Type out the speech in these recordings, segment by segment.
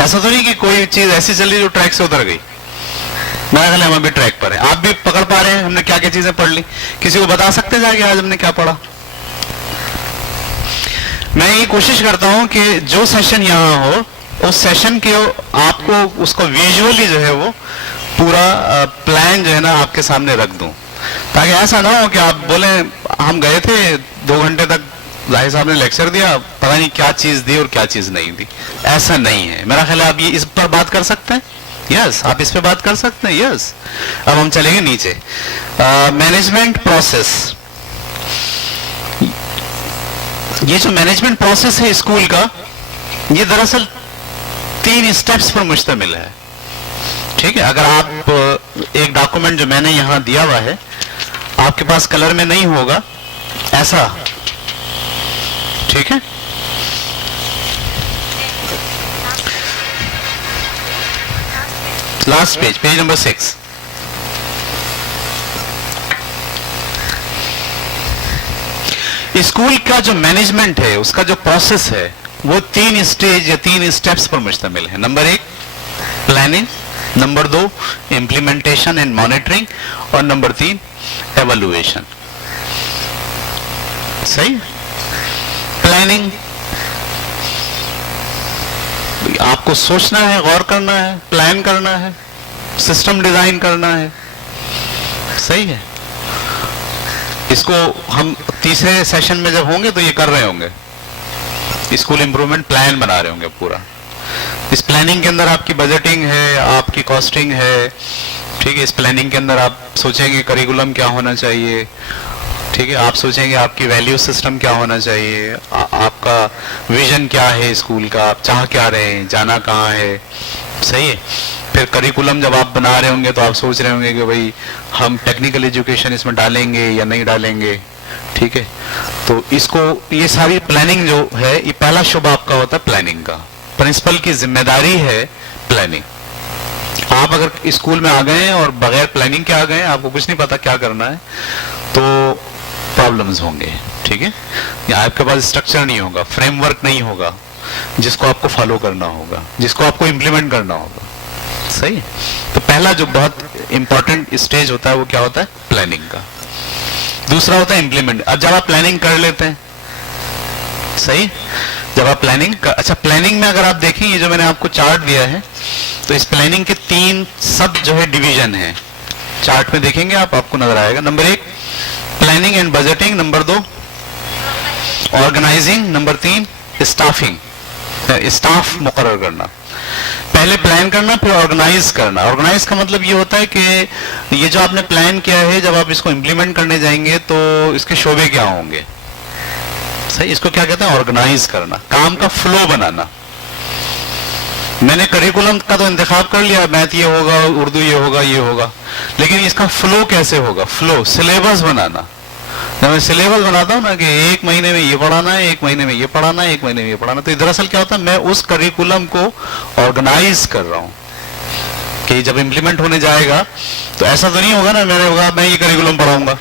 ऐसा तो नहीं कि कोई चीज ऐसी चल रही जो ट्रैक से उतर गई। मेरा ख्याल है हम अभी ट्रैक पर है, आप भी पकड़ पा रहे हैं हमने क्या क्या चीजें पढ़ ली। किसी को बता सकते जाके आज हमने क्या पढ़ा? मैं ये कोशिश करता हूं कि जो सेशन यहां हो उस सेशन के आपको उसको विजुअली जो है वो पूरा प्लान जो है ना आपके सामने रख दूं, ताकि ऐसा ना हो कि आप बोले हम गए थे 2 घंटे तक जाहिर साहब ने लेक्चर दिया, पता नहीं क्या चीज दी और क्या चीज नहीं दी। ऐसा नहीं है। मेरा ख्याल है आप ये इस पर बात कर सकते हैं। यस, आप इस पे बात कर सकते हैं। यस, अब हम चलेंगे नीचे। Management process. ये जो मैनेजमेंट प्रोसेस है स्कूल का, ये दरअसल 3 स्टेप्स पर मुश्तमिल है। ठीक है, अगर आप एक डॉक्यूमेंट जो मैंने यहां दिया हुआ है आपके पास कलर में नहीं होगा ऐसा, ठीक है, last page, page number 6। School का जो मैनेजमेंट है उसका जो प्रोसेस है वो 3 स्टेज या 3 स्टेप्स पर मुश्तमिल है। Number 1 planning, number 2 implementation and monitoring, और नंबर 3 एवल्युएशन। सही। प्लानिंग, आपको सोचना है, गौर करना है, प्लान करना है, सिस्टम डिजाइन करना है। सही है। इसको हम तीसरे सेशन में जब होंगे तो ये कर रहे होंगे, स्कूल इंप्रूवमेंट प्लान बना रहे होंगे पूरा। इस प्लानिंग के अंदर आपकी बजटिंग है, आपकी कॉस्टिंग है। ठीक है, इस प्लानिंग के अंदर आप सोचेंगे करिकुलम क्या होना चाहिए। ठीक है, आप सोचेंगे आपकी वैल्यू सिस्टम क्या होना चाहिए, आपका विजन क्या है स्कूल का, आप चाह क्या रहे हैं, जाना कहाँ है। सही है। फिर करिकुलम जब आप बना रहे होंगे तो आप सोच रहे होंगे कि भाई हम टेक्निकल एजुकेशन इसमें डालेंगे या नहीं डालेंगे। ठीक है, तो इसको, ये सारी प्लानिंग जो है, ये पहला शुभ आपका होता है प्लानिंग का। प्रिंसिपल की जिम्मेदारी है प्लानिंग। आप अगर स्कूल में आ गए हैं और बगैर प्लानिंग के आ गए हैं, आपको कुछ नहीं पता क्या करना है, तो प्रॉब्लम्स होंगे। ठीक है, या आपके पास स्ट्रक्चर नहीं होगा, फ्रेमवर्क नहीं होगा जिसको आपको फॉलो करना होगा, जिसको आपको इंप्लीमेंट करना होगा। सही है। तो पहला जो बहुत इंपॉर्टेंट स्टेज होता है वो क्या होता है? प्लानिंग का। दूसरा होता है इंप्लीमेंट। अब जब आप प्लानिंग कर लेते हैं, सही, जब आप प्लानिंग अच्छा, प्लानिंग में अगर आप देखें ये जो मैंने आपको चार्ट दिया है, तो इस प्लानिंग के 3 सब जो है डिवीजन है। चार्ट में देखेंगे आप, आपको नजर आएगा। Number 1 planning and budgeting, number 2 organising, number 3 staffing, staff मुकर्रर करना। पहले प्लान करना, फिर ऑर्गेनाइज करना। ऑर्गेनाइज का मतलब ये होता है कि ये जो आपने प्लान किया है, जब आप इसको इंप्लीमेंट करने जाएंगे तो इसके शोबे क्या होंगे। सही, इसको क्या कहते हैं? ऑर्गेनाइज करना, काम का फ्लो बनाना। मैंने करिकुलम का तो इंतखाब कर लिया, मैथ ये होगा, उर्दू ये होगा, ये होगा, लेकिन इसका फ्लो कैसे होगा? फ्लो, सिलेबस बनाना। जब मैं सिलेबस बनाता हूँ ना कि 1 महीने में ये पढ़ाना है, 1 महीने में ये पढ़ाना है, 1 महीने में ये पढ़ाना, तो दरअसल क्या होता है, मैं उस करिकुलम को ऑर्गेनाइज कर रहा हूँ कि जब इंप्लीमेंट होने जाएगा तो ऐसा तो नहीं होगा ना, मैंने होगा मैं ये करिकुलम पढ़ाऊंगा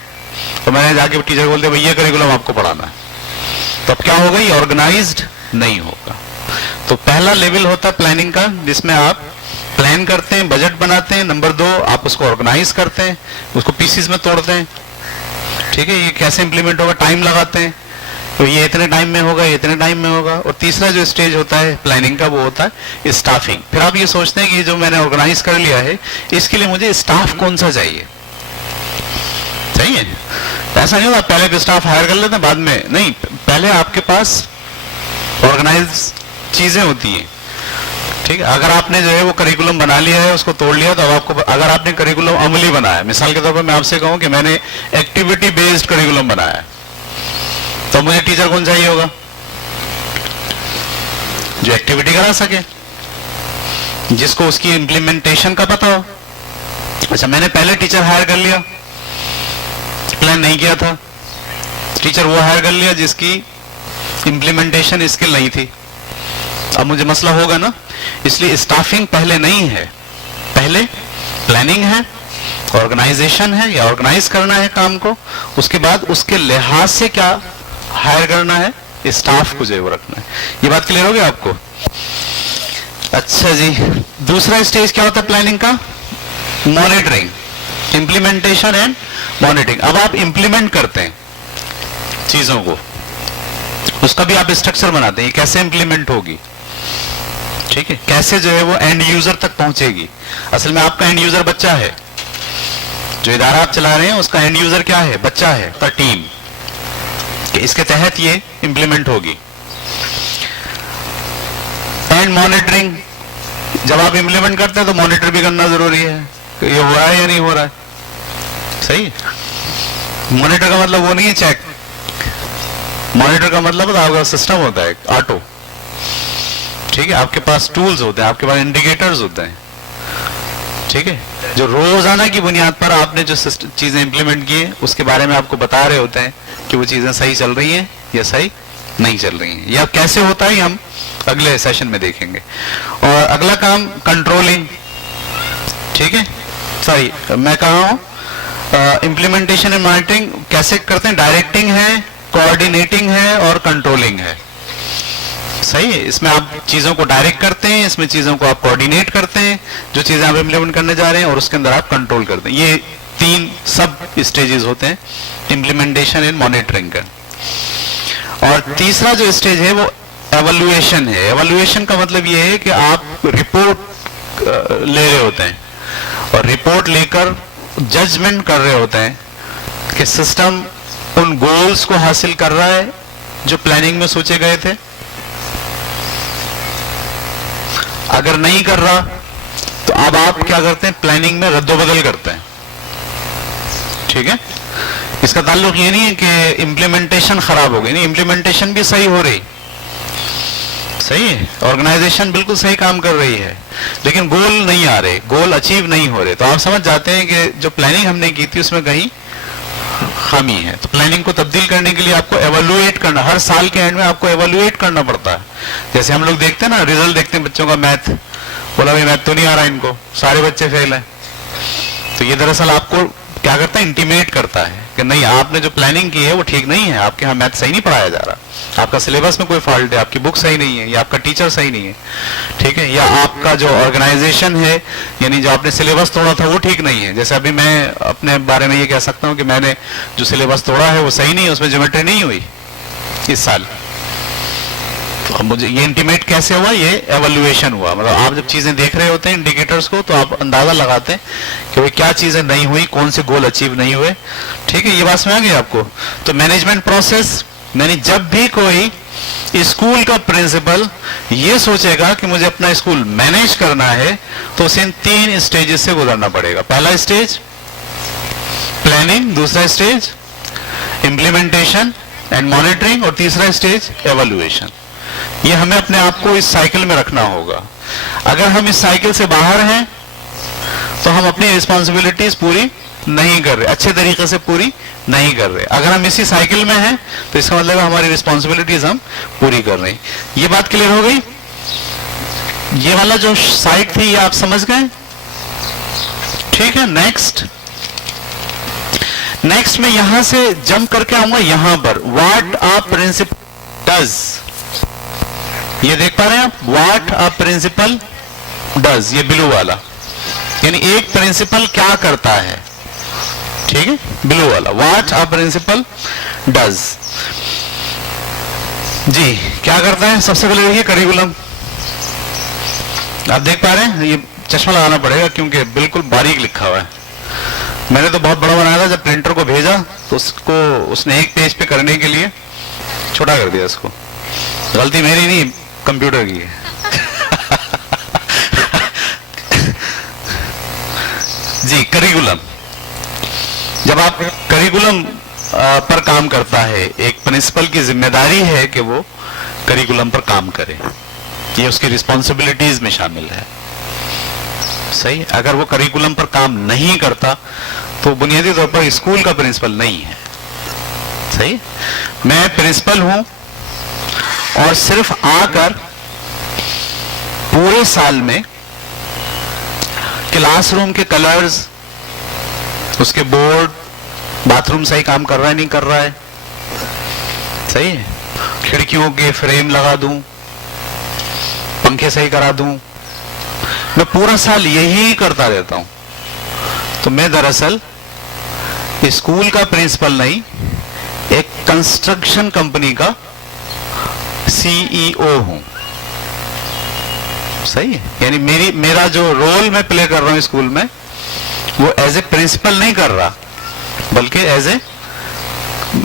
तो मैंने जाके टीचर बोलते भाई ये करिकुलम आपको पढ़ाना है, तो अब क्या होगा? ये ऑर्गेनाइज्ड नहीं होगा। तो पहला लेवल होता है प्लानिंग का, जिसमें आप प्लान करते हैं, बजट बनाते हैं। नंबर 2 आप उसको ऑर्गेनाइज करते हैं, उसको पीसीज में तोड़ते हैं। ठीक है, ये कैसे इंप्लीमेंट होगा, टाइम लगाते हैं, तो ये इतने टाइम में होगा, ये इतने टाइम में होगा। और तीसरा जो स्टेज होता है प्लानिंग का वो होता है स्टाफिंग। फिर आप ये सोचते हैं कि जो मैंने ऑर्गेनाइज कर लिया है इसके लिए मुझे स्टाफ कौन सा चाहिए। सही है, ऐसा नहीं होता पहले तो स्टाफ हायर कर लेते हैं बाद में, नहीं, पहले आपके पास ऑर्गेनाइज चीजें होती हैं। ठीक है, अगर आपने जो है वो करिकुलम बना लिया है, उसको तोड़ लिया, तो अब आपको, अगर आपने करिकुलम अमली बनाया, मिसाल के तौर पर मैं आपसे कहूं कि मैंने एक्टिविटी बेस्ड करिकुलम बनाया, तो मुझे टीचर कौन चाहिए होगा? जो एक्टिविटी करा सके, जिसको उसकी इंप्लीमेंटेशन का पता हो। अच्छा, मैंने पहले टीचर हायर कर लिया, प्लान नहीं किया था, टीचर वो हायर कर लिया जिसकी इंप्लीमेंटेशन स्किल नहीं थी, अब मुझे मसला होगा ना। इसलिए स्टाफिंग पहले नहीं है, पहले प्लानिंग है, ऑर्गेनाइजेशन है या ऑर्गेनाइज करना है काम को, उसके बाद उसके लिहाज से क्या हायर करना है, स्टाफ को जो वो रखना है। ये बात क्लियर हो गया आपको? अच्छा जी, दूसरा स्टेज क्या होता है प्लानिंग का? Monitoring, implementation and monitoring. अब आप इंप्लीमेंट करते हैं चीजों को, उसका भी आप स्ट्रक्चर बनाते हैं, कैसे इंप्लीमेंट होगी, ठीक है, कैसे जो है वो एंड यूजर तक पहुंचेगी। असल में आपका एंड यूजर बच्चा है, जो इदारा आप चला रहे हैं उसका एंड यूजर क्या है? बच्चा है, का टीम, कि इसके तहत ये इंप्लीमेंट होगी। एंड मॉनिटरिंग, जब आप इंप्लीमेंट करते हैं तो मॉनिटर भी करना जरूरी है कि ये हो रहा है या नहीं हो रहा है, सही। मॉनिटर का मतलब वो नहीं है चेक, मॉनिटर का मतलब आपका सिस्टम होता है ऑटो, ठीक है, आपके पास टूल्स होते हैं, आपके पास इंडिकेटर्स होते हैं, ठीक है, जो रोजाना की बुनियाद पर आपने जो चीजें इंप्लीमेंट की है उसके बारे में आपको बता रहे होते हैं कि वो चीजें सही चल रही हैं या सही नहीं चल रही हैं, या कैसे होता है हम अगले सेशन में देखेंगे। और अगला काम कंट्रोलिंग, ठीक है, सॉरी मैं कहा हूं इंप्लीमेंटेशन एंड मॉनिटरिंग कैसे करते हैं? डायरेक्टिंग है, कोऑर्डिनेटिंग है और कंट्रोलिंग है, सही है। इसमें आप चीजों को डायरेक्ट करते हैं, इसमें चीजों को आप कोऑर्डिनेट करते हैं, जो चीजें आप इंप्लीमेंट करने जा रहे हैं, और उसके अंदर आप कंट्रोल करते हैं। ये तीन सब स्टेजेस होते हैं इंप्लीमेंटेशन एंड मॉनिटरिंग का। और तीसरा जो स्टेज है वो एवल्युएशन है। एवल्युएशन का मतलब ये है कि आप रिपोर्ट ले रहे होते हैं और रिपोर्ट लेकर जजमेंट कर रहे होते हैं कि सिस्टम उन गोल्स को हासिल कर रहा है जो प्लानिंग में सोचे गए थे। अगर नहीं कर रहा तो अब आप क्या करते हैं? प्लानिंग में रद्दोबदल करते हैं, ठीक है। इसका ताल्लुक ये नहीं है कि इंप्लीमेंटेशन खराब हो गई, नहीं, इंप्लीमेंटेशन भी सही हो रही, सही है, ऑर्गेनाइजेशन बिल्कुल सही काम कर रही है, लेकिन गोल नहीं आ रहे, गोल अचीव नहीं हो रहे, तो आप समझ जाते हैं कि जो प्लानिंग हमने की थी उसमें कहीं खामी है। तो प्लानिंग को तब्दील करने के लिए आपको एवेल्युएट करना, हर साल के एंड में आपको एवेल्युएट करना पड़ता है। जैसे हम लोग देखते हैं ना, रिजल्ट देखते हैं बच्चों का, मैथ बोला भाई मैथ तो नहीं आ रहा इनको, सारे बच्चे फेल है, तो ये दरअसल आपको क्या करता है? इंटीमेट करता है कि नहीं, आपने जो प्लानिंग की है वो ठीक नहीं है, आपके यहाँ मैथ सही नहीं पढ़ाया जा रहा, आपका सिलेबस में कोई फॉल्ट है, आपकी बुक सही नहीं है, या आपका टीचर सही नहीं है, ठीक है, या आपका जो ऑर्गेनाइजेशन है, यानी जो आपने सिलेबस तोड़ा था वो ठीक नहीं है। जैसे अभी मैं अपने बारे में ये कह सकता हूँ कि मैंने जो सिलेबस तोड़ा है वो सही नहीं है, उसमें ज्योमेट्री नहीं हुई इस साल। तो मुझे ये इंटीमेट कैसे हुआ? ये एवल्युएशन हुआ। मतलब आप जब चीजें देख रहे होते हैं इंडिकेटर्स को, तो आप अंदाजा लगाते हैं कि भाई क्या चीजें नहीं हुई, कौन से गोल अचीव नहीं हुए, ठीक है। ये बात समझ आ गई आपको? तो मैनेजमेंट प्रोसेस, यानी जब भी कोई स्कूल का प्रिंसिपल ये सोचेगा कि मुझे अपना स्कूल मैनेज करना है, तो उसे इन तीन स्टेजेस से गुजरना पड़ेगा। पहला स्टेज प्लानिंग, दूसरा स्टेज इंप्लीमेंटेशन एंड मॉनिटरिंग, और तीसरा स्टेज एवल्युएशन। ये हमें अपने आप को इस साइकिल में रखना होगा। अगर हम इस साइकिल से बाहर हैं तो हम अपनी रिस्पॉन्सिबिलिटीज पूरी नहीं कर रहे, अच्छे तरीके से पूरी नहीं कर रहे। अगर हम इसी साइकिल में हैं तो इसका मतलब हमारी रिस्पॉन्सिबिलिटीज हम पूरी कर रहे हैं। ये बात क्लियर हो गई? ये वाला जो साइड थी ये आप समझ गए, ठीक है। नेक्स्ट में यहां से जंप करके आऊंगा यहां पर, व्हाट अ प्रिंसिपल डज। ये देख पा रहे हैं आप? व्हाट अ प्रिंसिपल डज, ये ब्लू वाला, यानी एक प्रिंसिपल क्या करता है, ठीक है, ब्लू वाला, व्हाट अ प्रिंसिपल डज। जी क्या करता है? सबसे पहले देखिए करिकुलम, आप देख पा रहे हैं, ये चश्मा लगाना पड़ेगा क्योंकि बिल्कुल बारीक लिखा हुआ है। मैंने तो बहुत बड़ा बनाया था, जब प्रिंटर को भेजा तो उसने एक पेज पे करने के लिए छोटा कर दिया इसको। गलती मेरी नहीं, कंप्यूटर की है। जी करिकुलम, जब आप करिकुलम पर काम करता है, एक प्रिंसिपल की जिम्मेदारी है कि वो करिकुलम पर काम करे, ये उसकी रिस्पॉन्सिबिलिटीज में शामिल है, सही। अगर वो करिकुलम पर काम नहीं करता तो बुनियादी तौर पर स्कूल का प्रिंसिपल नहीं है, सही। मैं प्रिंसिपल हूं और सिर्फ आकर पूरे साल में क्लासरूम के कलर्स, उसके बोर्ड, बाथरूम सही काम कर रहा है नहीं कर रहा है, सही है, खिड़कियों के फ्रेम लगा दूं, पंखे सही करा दूं, मैं पूरा साल यही करता रहता हूं। तो मैं दरअसल स्कूल का प्रिंसिपल नहीं, एक कंस्ट्रक्शन कंपनी का सीईओ हूं। सही है, यानी मेरा जो रोल मैं प्ले कर रहा हूं स्कूल में, वो एज ए प्रिंसिपल नहीं कर रहा, बल्कि एज ए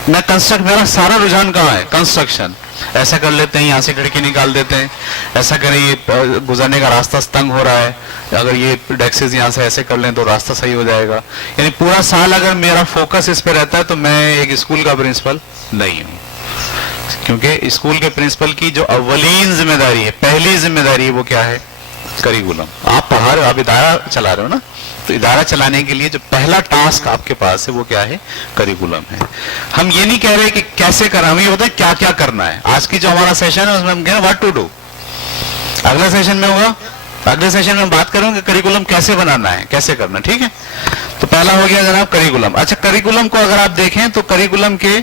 मैं कंस्ट्रक्ट, मेरा सारा रुझान कहाँ है? कंस्ट्रक्शन। ऐसा कर लेते हैं, यहाँ से खिड़की निकाल देते हैं, ऐसा करें, ये गुजरने का रास्ता तंग हो रहा है, अगर ये डेस्क्स यहाँ से ऐसे कर लें तो रास्ता सही हो जाएगा। यानी पूरा साल अगर मेरा फोकस इस पे रहता है तो मैं एक स्कूल का प्रिंसिपल नहीं हूँ, क्योंकि स्कूल के प्रिंसिपल की जो अव्वलीन जिम्मेदारी है, पहली जिम्मेदारी है, वो क्या है? करिकुलम। आप पढ़ा रहे हो, आप इदारा चला रहे हो ना, तो इदारा चलाने के लिए जो पहला टास्क आपके पास है वो क्या है? करिकुलम है। हम ये नहीं कह रहे कि कैसे करना, हमें ये होता है क्या क्या करना है। आज की जो हमारा सेशन है उसमें हम कह रहे हैं व्हाट टू डू। अगले सेशन में होगा, अगले सेशन में बात करेंगे करिकुलम कैसे बनाना है, कैसे करना, ठीक है। तो पहला हो गया जनाब करिकुलम। अच्छा, करिकुलम को अगर आप देखें तो करिकुलम के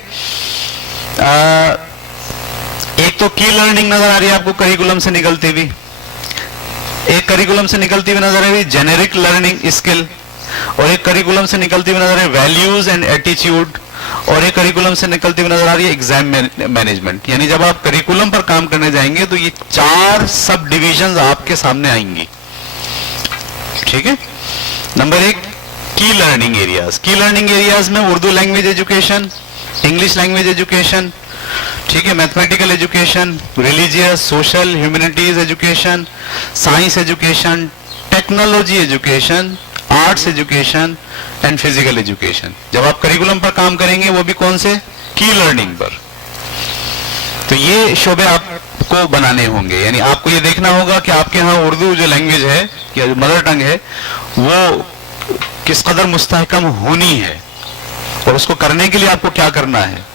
एक तो की लर्निंग नजर आ रही है आपको करिकुलम से निकलती हुई, एक करिकुलम से निकलती हुई नजर आ रही है जेनेरिक लर्निंग स्किल, और एक करिकुलम से निकलती हुई नजर आ रही है वैल्यूज एंड एटीट्यूड, और एक करिकुलम से निकलती हुई नजर आ रही है एग्जाम मैनेजमेंट। यानी जब आप करिकुलम पर काम करने जाएंगे तो ये 4 सब डिविजन आपके सामने आएंगी, ठीक है। नंबर 1 की लर्निंग एरियाज। की लर्निंग एरियाज में Urdu language education, English language education, ठीक है, mathematical education, religious, social, humanities education, science education, technology education, arts education and physical education. जब आप करिकुलम पर काम करेंगे वो भी कौन से? की लर्निंग पर। तो ये शोबे आपको बनाने होंगे, यानी आपको ये देखना होगा कि आपके यहाँ उर्दू जो लैंग्वेज है या जो मदर टंग है वो किस कदर मुस्तहकम होनी है, और उसको करने के लिए आपको क्या करना है,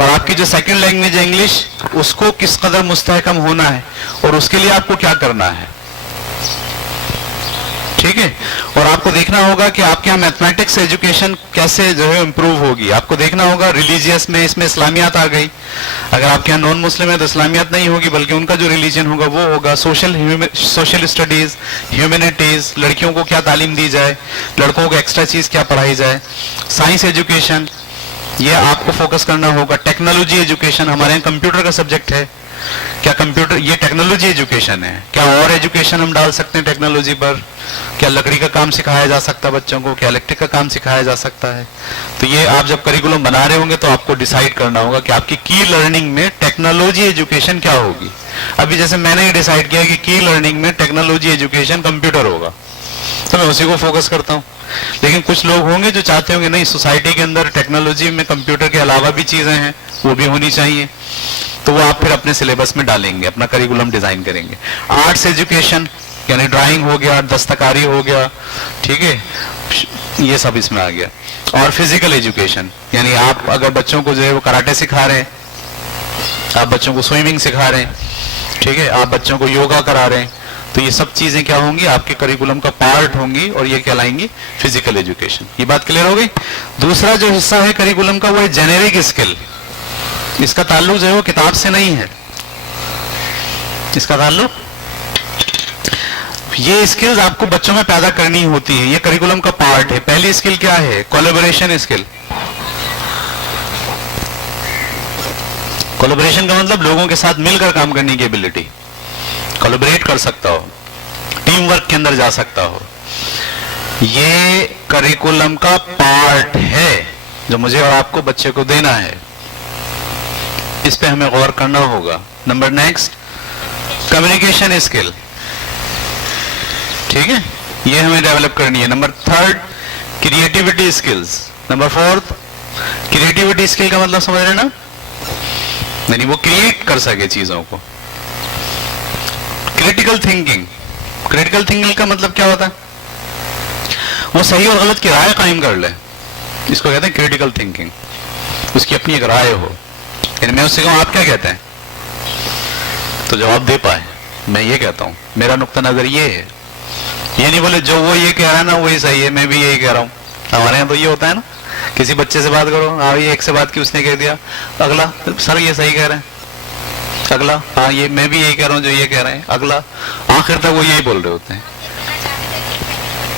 और आपकी जो सेकंड लैंग्वेज है इंग्लिश, उसको किस कदर मुस्तहकम होना है, और उसके लिए आपको क्या करना है, ठीक है। और आपको देखना होगा कि आपके यहाँ मैथमेटिक्स एजुकेशन कैसे जो है इंप्रूव होगी। आपको देखना होगा रिलीजियस में, इसमें इस्लामियात आ गई, अगर आपके यहाँ नॉन मुस्लिम है तो इस्लामियात नहीं होगी, बल्कि उनका जो रिलीजन होगा वो होगा। सोशल स्टडीज, ह्यूमैनिटीज, लड़कियों को क्या तालीम दी जाए, लड़कों को एक्स्ट्रा चीज क्या पढ़ाई जाए, साइंस एजुकेशन, ये आपको फोकस करना होगा। टेक्नोलॉजी एजुकेशन, हमारे यहाँ कंप्यूटर का सब्जेक्ट है, क्या कंप्यूटर ये टेक्नोलॉजी एजुकेशन है? क्या और एजुकेशन हम डाल सकते हैं टेक्नोलॉजी पर? क्या लकड़ी का काम सिखाया जा सकता है बच्चों को? क्या इलेक्ट्रिक का काम सिखाया जा सकता है? तो ये आप जब करिकुलम बना रहे होंगे तो आपको डिसाइड करना होगा कि आपकी की लर्निंग में टेक्नोलॉजी एजुकेशन क्या होगी। अभी जैसे मैंने ये डिसाइड किया कि की लर्निंग में टेक्नोलॉजी एजुकेशन कंप्यूटर होगा, तो मैं उसी को फोकस करता हूँ। लेकिन कुछ लोग होंगे जो चाहते होंगे नहीं, सोसाइटी के अंदर टेक्नोलॉजी में कंप्यूटर के अलावा भी चीजें हैं, वो भी होनी चाहिए, तो वो आप फिर अपने सिलेबस में डालेंगे, अपना करिकुलम डिजाइन करेंगे। आर्ट्स एजुकेशन यानी ड्राइंग हो गया, दस्तकारी हो गया, ठीक है, ये सब इसमें आ गया। और फिजिकल एजुकेशन यानी आप अगर बच्चों को जो है वो कराटे सिखा रहे हैं, आप बच्चों को स्विमिंग सिखा रहे हैं, ठीक है, आप बच्चों को योगा करा रहे हैं, तो ये सब चीजें क्या होंगी? आपके करिकुलम का पार्ट होंगी, और ये कहलाएंगी फिजिकल एजुकेशन। ये बात क्लियर हो गई। दूसरा जो हिस्सा है करिकुलम का वो है जेनेरिक स्किल। इसका ताल्लुक जो है वो किताब से नहीं है, इसका ताल्लुक, ये स्किल्स आपको बच्चों में पैदा करनी होती है, ये करिकुलम का पार्ट है। पहली स्किल क्या है? Collaboration skill. कोलैबोरेशन का मतलब लोगों के साथ मिलकर काम करने की एबिलिटी, कोलैबोरेट कर सकता हो, टीम वर्क के अंदर जा सकता हो, ये करिकुलम का पार्ट है जो मुझे और आपको बच्चे को देना है। इस पे हमें गौर करना होगा। नंबर नेक्स्ट, कम्युनिकेशन स्किल, ठीक है, ये हमें डेवलप करनी है। Number third, creativity skills. Number fourth, creativity skill का मतलब समझ रहे ना, यानी वो क्रिएट कर सके चीजों को। क्रिटिकल थिंकिंग, क्रिटिकल थिंकिंग का मतलब क्या होता है? वो सही और गलत की राय कायम कर ले, इसको कहते हैं क्रिटिकल थिंकिंग। उसकी अपनी एक राय हो, यानी मैं उससे कहूं आप क्या कहते हैं, तो जवाब दे पाए। मैं ये कहता हूं, मेरा नुक्ता नजर ये है, ये नहीं बोले जो वो ये कह रहा है ना वही सही है, मैं भी यही कह रहा हूं। हमारे यहाँ तो ये होता है ना, किसी बच्चे से बात करो, हाँ ये एक से बात की, उसने कह दिया, अगला सर ये सही कह रहे हैं, अगला हाँ ये मैं भी यही कह रहा हूँ जो ये कह रहे हैं, अगला, आखिर तक वो यही बोल रहे होते हैं।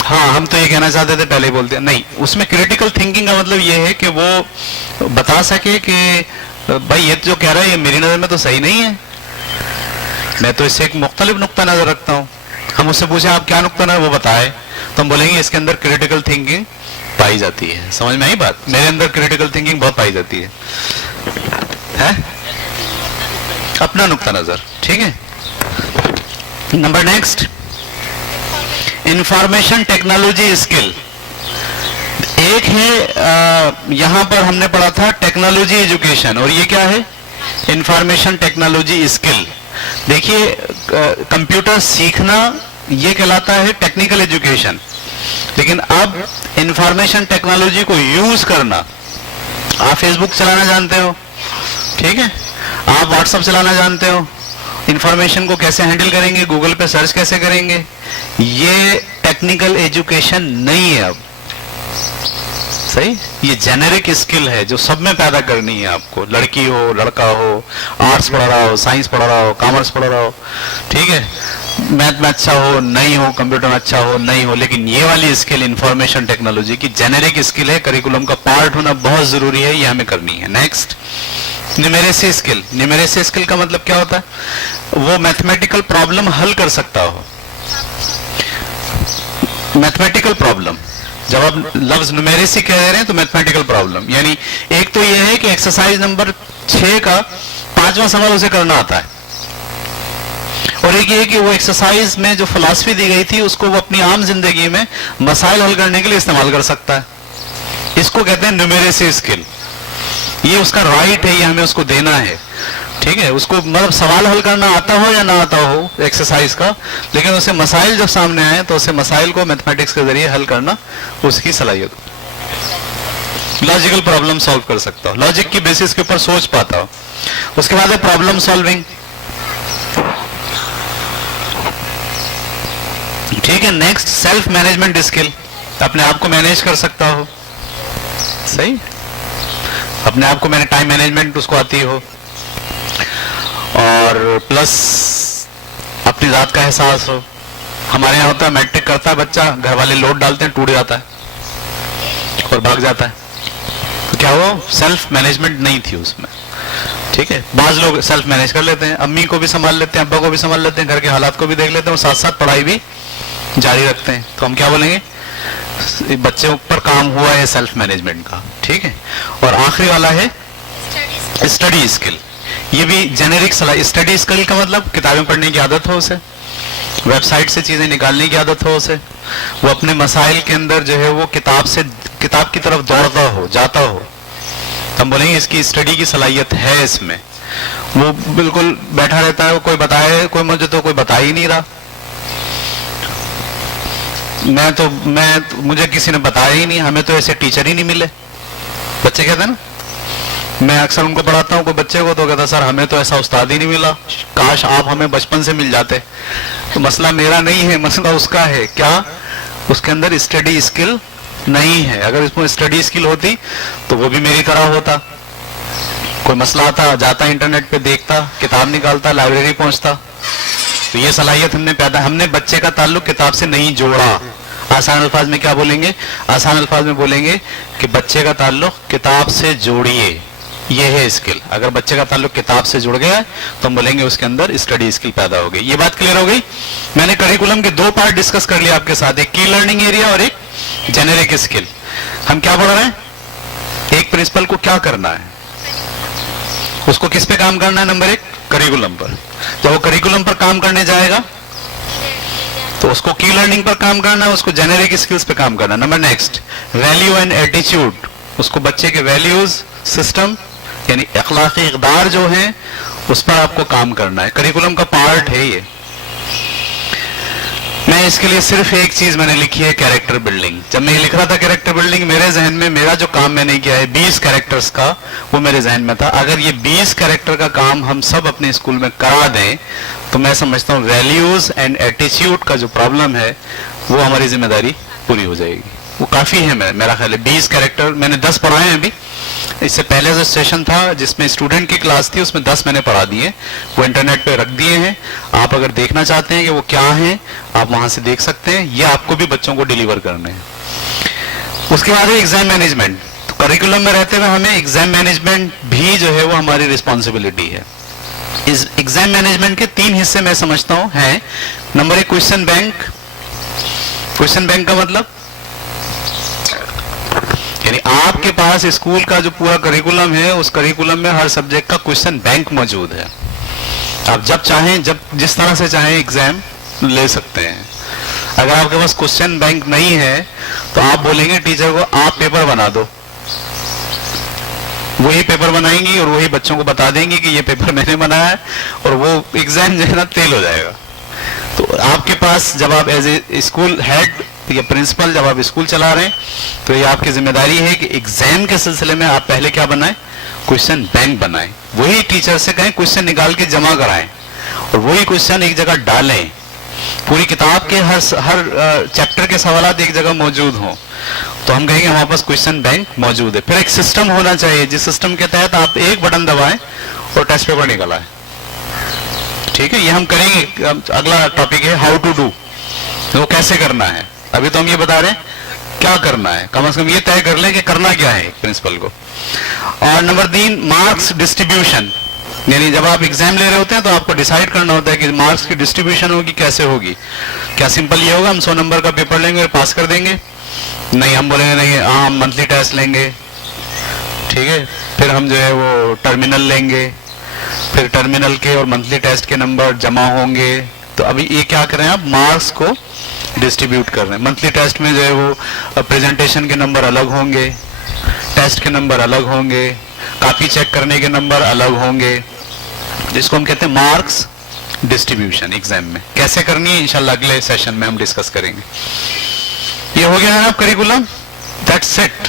हाँ, हम तो ये कहना चाहते थे, पहले ही बोल दिया। नहीं, उसमें क्रिटिकल थिंकिंग का मतलब ये है कि वो बता सके कि भाई ये जो कह रहा है ये मेरी नजर में तो सही नहीं है, मैं तो इससे एक मुख्तलिफ नुक्ता नजर रखता हूँ। हम उससे पूछे आप क्या नुक्ता नजर, वो बताए, तो हम बोलेंगे इसके अंदर क्रिटिकल थिंकिंग पाई जाती है। समझ में आई बात? मेरे अंदर क्रिटिकल थिंकिंग बहुत पाई जाती है, अपना नुक्ता नजर। ठीक है, number next, information technology skill. एक है यहां पर हमने पढ़ा था टेक्नोलॉजी एजुकेशन, और ये क्या है? Information technology skill. देखिए, कंप्यूटर सीखना ये कहलाता है टेक्निकल एजुकेशन, लेकिन अब इंफॉर्मेशन टेक्नोलॉजी को यूज करना, आप फेसबुक चलाना जानते हो, ठीक है, आप व्हाट्सएप चलाना जानते हो, इंफॉर्मेशन को कैसे हैंडल करेंगे, गूगल पे सर्च कैसे करेंगे, ये टेक्निकल एजुकेशन नहीं है अब। सही, ये जेनेरिक स्किल है जो सब में पैदा करनी है आपको, लड़की हो लड़का हो, आर्ट्स पढ़ रहा हो, साइंस पढ़ रहा हो, कॉमर्स पढ़ रहा हो, ठीक है, मैथ में अच्छा हो नहीं हो, कंप्यूटर में अच्छा हो नहीं हो, लेकिन ये वाली स्किल इंफॉर्मेशन टेक्नोलॉजी की जेनेरिक स्किल है, करिकुलम का पार्ट होना बहुत जरूरी है, ये हमें करनी है। Next, numeracy skill. Numeracy skill का मतलब क्या होता है? वो मैथमेटिकल प्रॉब्लम हल कर सकता हो। मैथमेटिकल प्रॉब्लम, जब आप लफ्ज न्यूमेरेसी कह रहे हैं तो मैथमेटिकल प्रॉब्लम, यानी एक तो यह है कि एक्सरसाइज नंबर 6 का 5वां सवाल उसे करना आता है, और एक ये है कि वो एक्सरसाइज में जो फिलॉसफी दी गई थी उसको वो अपनी आम जिंदगी में मसाइल हल करने के लिए इस्तेमाल कर सकता है। इसको कहते हैं न्यूमेरेसी स्किल। ये उसका राइट है, ये हमें उसको देना है, ठीक है। उसको मतलब सवाल हल करना आता हो या ना आता हो एक्सरसाइज का, लेकिन उसे मसाइल जब सामने आए तो उसे मसाइल को मैथमेटिक्स के जरिए हल करना उसकी सलाहियत, लॉजिकल प्रॉब्लम सॉल्व कर सकता हो, लॉजिक की बेसिस के ऊपर सोच पाता हो। उसके बाद है प्रॉब्लम सॉल्विंग, ठीक है। नेक्स्ट, सेल्फ मैनेजमेंट स्किल, अपने आप को मैनेज कर सकता हो, सही, अपने आप को मैंने टाइम मैनेजमेंट उसको आती हो, और प्लस अपनी जात का एहसास हो। हमारे यहाँ होता है मैट्रिक करता है बच्चा, घर वाले लोड डालते हैं, टूट जाता है और भाग जाता है, तो क्या वो सेल्फ मैनेजमेंट नहीं थी उसमें, ठीक है। बाज लोग सेल्फ मैनेज कर लेते हैं, अम्मी को भी संभाल लेते हैं, अब्बा को भी संभाल लेते हैं, घर के हालात को भी देख लेते हैं, और साथ साथ पढ़ाई भी जारी रखते हैं, तो हम क्या बोलेंगे? बच्चे ऊपर काम हुआ है सेल्फ मैनेजमेंट का, ठीक है। और आखिरी वाला है स्टडी स्किल। ये भी जेनेरिक सलाह। स्टडी स्किल का मतलब किताबें पढ़ने की आदत हो उसे, वेबसाइट से चीजें निकालने की आदत हो उसे, वो अपने मसाइल के अंदर जो है वो किताब की तरफ दौड़ता हो, जाता हो, हम बोलेंगे इसकी स्टडी की सलाहियत है इसमें। वो बिल्कुल बैठा रहता है, कोई बताए, कोई मुझे तो कोई बता ही नहीं रहा, मुझे किसी ने बताया ही नहीं, हमें तो ऐसे टीचर ही नहीं मिले। बच्चे कहते हैं ना, मैं अक्सर उनको पढ़ाता हूँ कोई बच्चे को, तो कहता सर हमें तो ऐसा उस्ताद ही नहीं मिला, काश आप हमें बचपन से मिल जाते। तो मसला मेरा नहीं है, मसला उसका है, क्या उसके अंदर स्टडी स्किल नहीं है। अगर इसमें स्टडी स्किल होती तो वो भी मेरी तरह होता, कोई मसला आता, जाता इंटरनेट पे, देखता, किताब निकालता, लाइब्रेरी पहुंचता। तो ये सलाहियत हमने बच्चे का ताल्लुक किताब से नहीं जोड़ा। आसान अल्फाज में क्या बोलेंगे? आसान अल्फाज में बोलेंगे कि बच्चे का ताल्लुक किताब से जोड़िए, ये है स्किल। अगर बच्चे का ताल्लुक किताब से जुड़ गया है तो हम बोलेंगे उसके अंदर स्टडी स्किल पैदा हो गई। ये बात क्लियर हो गई? मैंने करिकुलम के 2 पार्ट डिस्कस कर लिया आपके साथ, एक की लर्निंग एरिया और एक जेनेरिक स्किल। हम क्या पढ़ रहे हैं? एक प्रिंसिपल को क्या करना है, उसको किस पे काम करना है? नंबर 1 करिकुलम पर। जब वो करिकुलम पर काम करने जाएगा तो उसको की लर्निंग पर काम करना है, उसको जेनेरिक स्किल्स पे काम करना है। Number next, value and attitude, उसको बच्चे के वैल्यूज सिस्टम यानी अखलाकी इक़दार जो हैं उस पर आपको काम करना है। करिकुलम का पार्ट है ये। मैं इसके लिए सिर्फ एक चीज मैंने लिखी है, कैरेक्टर बिल्डिंग। जब मैं ये लिख रहा था कैरेक्टर बिल्डिंग, मेरे जहन में मेरा जो काम मैंने किया है 20 कैरेक्टर्स का, वो मेरे जहन में था। अगर ये 20 कैरेक्टर का काम हम सब अपने स्कूल में करा दें तो मैं समझता हूँ वैल्यूज एंड एटीट्यूड का जो प्रॉब्लम है वो हमारी जिम्मेदारी पूरी हो जाएगी। वो काफी है, मेरा ख्याल है 20 कैरेक्टर, मैंने 10 पढ़ाए हैं अभी, इससे पहले जो सेशन था जिसमें स्टूडेंट की क्लास थी उसमें 10 मैंने पढ़ा दिए, वो इंटरनेट पे रख दिए हैं। आप अगर देखना चाहते हैं कि वो क्या है आप वहां से देख सकते हैं, ये आपको भी बच्चों को डिलीवर करने हैं। उसके बाद है एग्जाम मैनेजमेंट। तो करिकुलम में रहते हुए हमें एग्जाम मैनेजमेंट भी जो है वो हमारी रिस्पॉन्सिबिलिटी है। इस एग्जाम मैनेजमेंट के 3 हिस्से मैं समझता हूं हैं। Number 1 question bank. Question bank का मतलब यानी आपके पास स्कूल का जो पूरा करिकुलम है उस करिकुलम में हर सब्जेक्ट का क्वेश्चन बैंक मौजूद है। आप जब चाहें, जब जिस तरह से चाहें एग्जाम ले सकते हैं। अगर आपके पास क्वेश्चन बैंक नहीं है तो आप बोलेंगे टीचर को आप पेपर बना दो, वही पेपर बनाएंगी और वही बच्चों को बता देंगे कि ये पेपर मैंने बनाया है, और वो एग्जाम जो है ना फेल हो जाएगा। तो आपके पास जब आप एज ए स्कूल हेड या प्रिंसिपल जब आप स्कूल चला रहे हैं तो ये आपकी जिम्मेदारी है कि एग्जाम के सिलसिले में आप पहले क्या बनाएं, क्वेश्चन बैंक बनाएं। वही टीचर से कहें क्वेश्चन निकाल के जमा कराएं और वही क्वेश्चन एक जगह डालें। पूरी किताब के हर चैप्टर के सवाल एक जगह मौजूद हों तो हम कहेंगे हमारे पास क्वेश्चन बैंक मौजूद है। फिर एक सिस्टम होना चाहिए जिस सिस्टम के तहत आप एक बटन दबाएं और टेस्ट पेपर निकल आए। ठीक है, ये हम करेंगे। अगला टॉपिक है हाउ टू डू, वो कैसे करना है। अभी तो हम ये बता रहे हैं क्या करना है, कम से कम ये तय कर लें कि करना क्या है प्रिंसिपल को। और नंबर 3 मार्क्स डिस्ट्रीब्यूशन, यानी जब आप एग्जाम ले रहे होते हैं तो आपको डिसाइड करना होता है कि मार्क्स की डिस्ट्रीब्यूशन होगी कैसे होगी। क्या सिंपल ये होगा हम 100 नंबर का पेपर लेंगे और पास कर देंगे? नहीं, हम बोलेंगे नहीं हम मंथली टेस्ट लेंगे, ठीक है, फिर हम जो है वो टर्मिनल लेंगे, फिर टर्मिनल के और मंथली टेस्ट के नंबर जमा होंगे। तो अभी ये क्या कर रहे हैं आप, मार्क्स को डिस्ट्रीब्यूट कर रहे हैं। मंथली टेस्ट में जो है वो प्रेजेंटेशन के नंबर अलग होंगे, टेस्ट के नंबर अलग होंगे, कॉपी चेक करने के नंबर अलग होंगे, जिसको हम कहते हैं मार्क्स डिस्ट्रीब्यूशन। एग्जाम में कैसे करनी है इंशाल्लाह अगले सेशन में हम डिस्कस करेंगे। ये हो गया है आप करिकुलम, दैट्स इट।